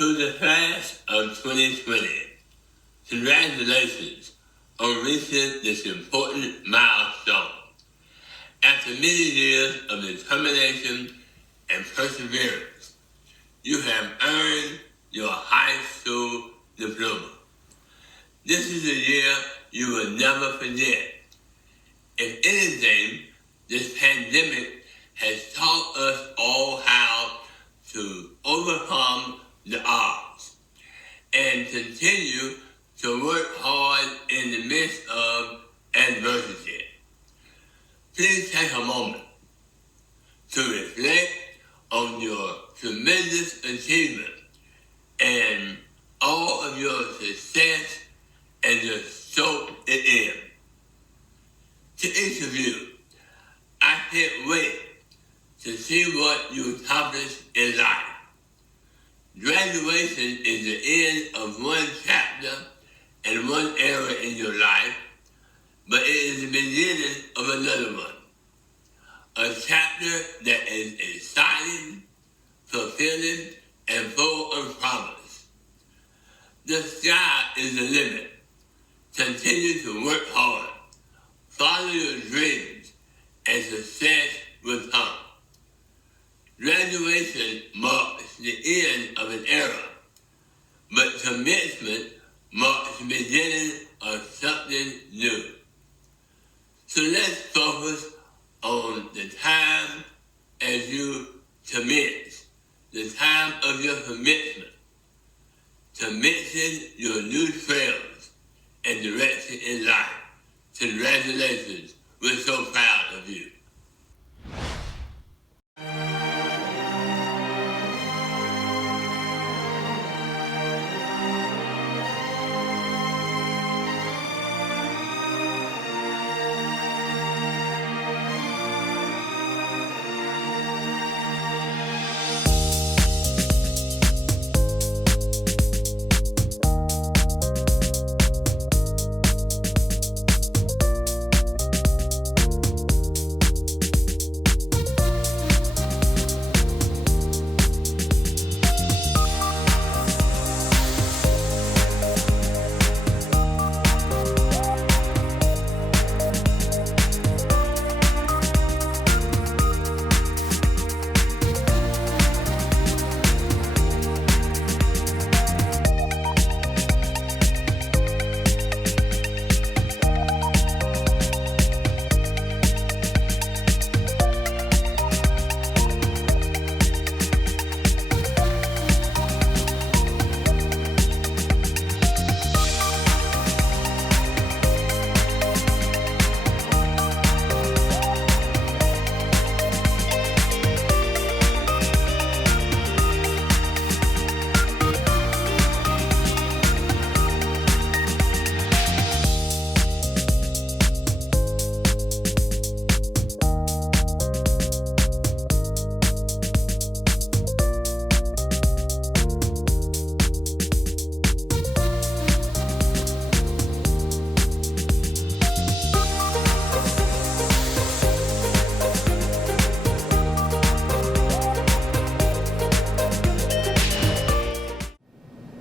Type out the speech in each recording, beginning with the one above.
To the class of 2020, congratulations on reaching this important milestone. After many years of determination and perseverance, you have earned your high school diploma. This is a year you will never forget. If anything, this pandemic has taught us all how to overcome the odds and continue to work hard in the midst of adversity. Please take a moment to reflect on your tremendous achievement and all of your success and just soak it in. To each of you, I can't wait to see what you accomplish in life. Graduation is the end of one chapter and one era in your life, but it is the beginning of another one. A chapter that is exciting, fulfilling, and full of promise. The sky is the limit. Continue to work hard, follow your dreams, and success will come. Graduation marks the end of an era, but commencement marks the beginning of something new. So let's focus on the time as you commence, the time of your commencement, commencing your new trails and direction in life. Congratulations, we're so proud of you.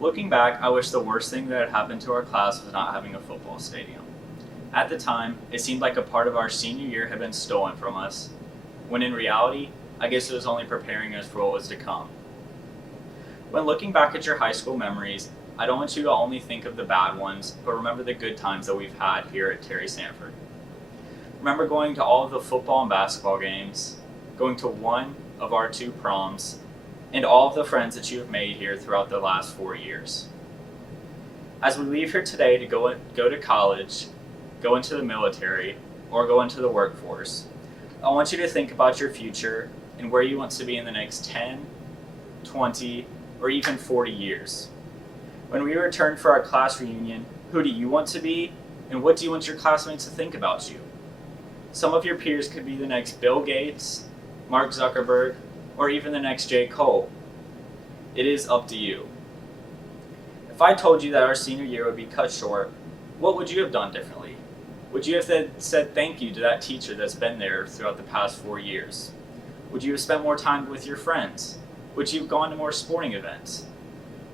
Looking back, I wish the worst thing that had happened to our class was not having a football stadium. At the time, it seemed like a part of our senior year had been stolen from us, when in reality, I guess it was only preparing us for what was to come. When looking back at your high school memories, I don't want you to only think of the bad ones, but remember the good times that we've had here at Terry Sanford. Remember going to all of the football and basketball games, going to one of our 2 proms, and all of the friends that you have made here throughout the last 4 years. As we leave here today to go to college, go into the military, or go into the workforce, I want you to think about your future and where you want to be in the next 10, 20, or even 40 years. When we return for our class reunion, who do you want to be, and what do you want your classmates to think about you? Some of your peers could be the next Bill Gates, Mark Zuckerberg, or even the next J. Cole. It is up to you. If I told you that our senior year would be cut short, what would you have done differently? Would you have said thank you to that teacher that's been there throughout the past 4 years? Would you have spent more time with your friends? Would you have gone to more sporting events?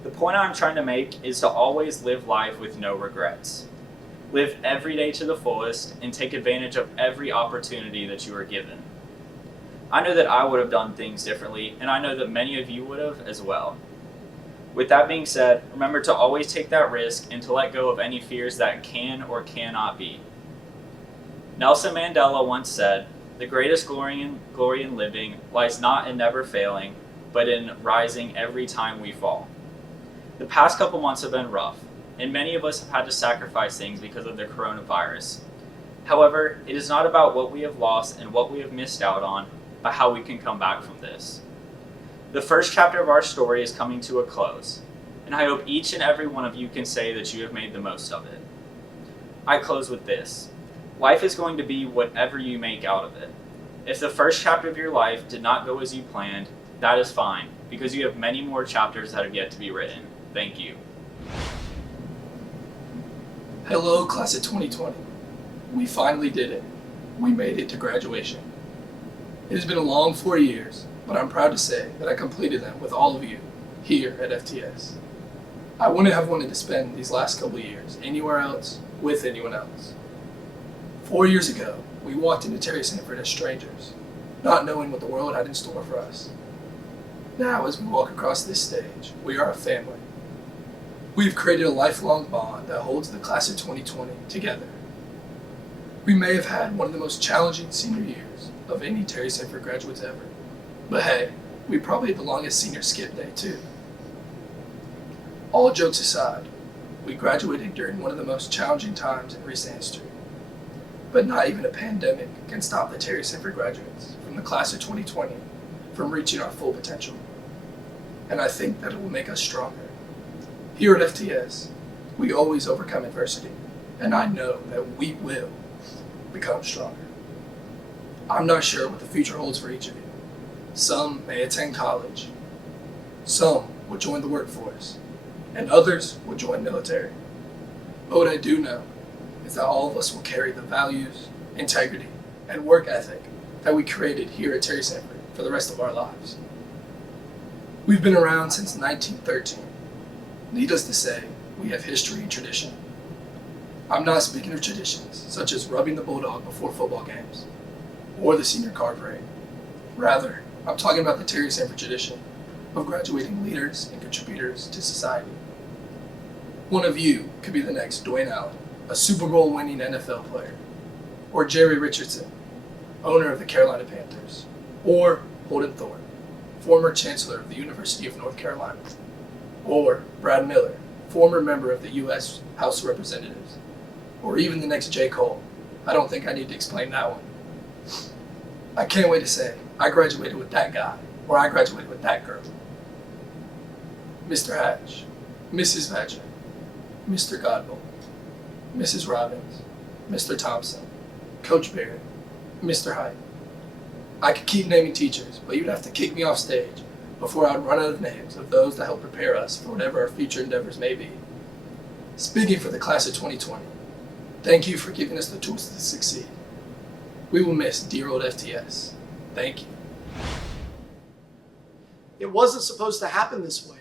The point I'm trying to make is to always live life with no regrets. Live every day to the fullest and take advantage of every opportunity that you are given. I know that I would have done things differently, and I know that many of you would have as well. With that being said, remember to always take that risk and to let go of any fears that can or cannot be. Nelson Mandela once said, "The greatest glory in living lies not in never failing, but in rising every time we fall." The past couple months have been rough, and many of us have had to sacrifice things because of the coronavirus. However, it is not about what we have lost and what we have missed out on, but how we can come back from this. The first chapter of our story is coming to a close, and I hope each and every one of you can say that you have made the most of it. I close with this. Life is going to be whatever you make out of it. If the first chapter of your life did not go as you planned, that is fine, because you have many more chapters that have yet to be written. Thank you. Hello, class of 2020. We finally did it. We made it to graduation. It has been a long 4 years, but I'm proud to say that I completed them with all of you here at FTS. I wouldn't have wanted to spend these last couple of years anywhere else with anyone else. 4 years ago, we walked into Terry Sanford as strangers, not knowing what the world had in store for us. Now, as we walk across this stage, we are a family. We've created a lifelong bond that holds the class of 2020 together. We may have had one of the most challenging senior years of any Terry Sanford graduates ever, but hey, we probably had the longest senior skip day too. All jokes aside, we graduated during one of the most challenging times in recent history, but not even a pandemic can stop the Terry Sanford graduates from the class of 2020 from reaching our full potential, and I think that it will make us stronger. Here at FTS, we always overcome adversity, and I know that we will become stronger. I'm not sure what the future holds for each of you. Some may attend college, some will join the workforce, and others will join military. But what I do know is that all of us will carry the values, integrity, and work ethic that we created here at Terry Sanford for the rest of our lives. We've been around since 1913. Needless to say, we have history and tradition. I'm not speaking of traditions such as rubbing the bulldog before football games or the senior car parade. Rather, I'm talking about the Terry Sanford tradition of graduating leaders and contributors to society. One of you could be the next Dwayne Allen, a Super Bowl winning NFL player, or Jerry Richardson, owner of the Carolina Panthers, or Holden Thorne, former chancellor of the University of North Carolina, or Brad Miller, former member of the U.S. House of Representatives, or even the next J. Cole. I don't think I need to explain that one. I can't wait to say, I graduated with that guy, or I graduated with that girl. Mr. Hatch, Mrs. Badger, Mr. Godbolt, Mrs. Robbins, Mr. Thompson, Coach Barrett, Mr. Hyde. I could keep naming teachers, but you'd have to kick me off stage before I would run out of names of those that help prepare us for whatever our future endeavors may be. Speaking for the class of 2020, thank you for giving us the tools to succeed. We will miss dear old FTS. Thank you. It wasn't supposed to happen this way.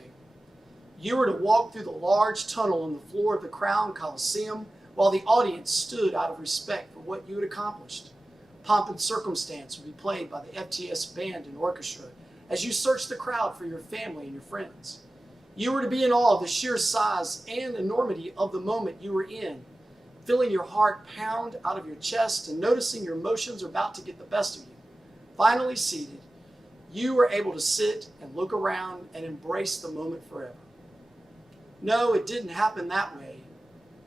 You were to walk through the large tunnel on the floor of the Crown Coliseum while the audience stood out of respect for what you had accomplished. Pomp and Circumstance would be played by the FTS band and orchestra as you searched the crowd for your family and your friends. You were to be in awe of the sheer size and enormity of the moment you were in, feeling your heart pound out of your chest and noticing your emotions are about to get the best of you. Finally seated, you were able to sit and look around and embrace the moment forever. No, it didn't happen that way,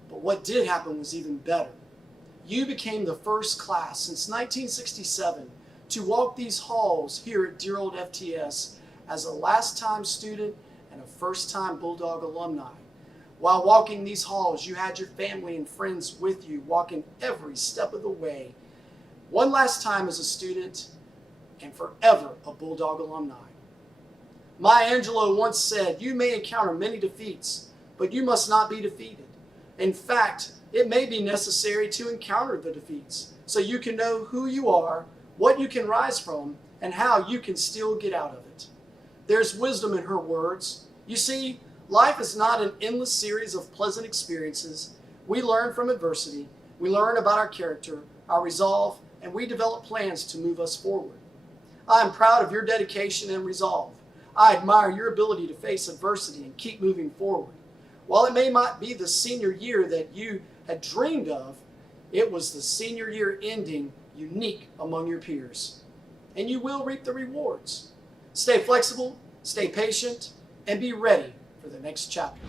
but what did happen was even better. You became the first class since 1967 to walk these halls here at dear old FTS as a last-time student and a first-time Bulldog alumni. While walking these halls, you had your family and friends with you, walking every step of the way. One last time as a student and forever a Bulldog alumni. Maya Angelou once said, "You may encounter many defeats, but you must not be defeated." In fact, it may be necessary to encounter the defeats so you can know who you are, what you can rise from, and how you can still get out of it. There's wisdom in her words. You see, Life is not an endless series of pleasant experiences. We learn from adversity, we learn about our character, our resolve, and we develop plans to move us forward. I am proud of your dedication and resolve. I admire your ability to face adversity and keep moving forward. While it may not be the senior year that you had dreamed of, it was the senior year ending unique among your peers. And you will reap the rewards. Stay flexible, stay patient, and be ready for the next chapter.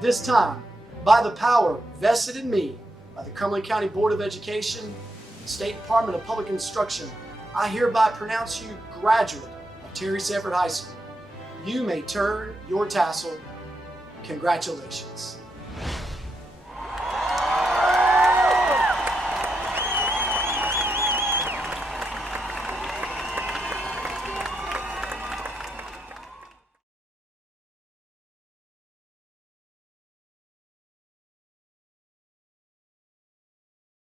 At this time, by the power vested in me by the Cumberland County Board of Education and State Department of Public Instruction, I hereby pronounce you graduate of Terry Sanford High School. You may turn your tassel. Congratulations.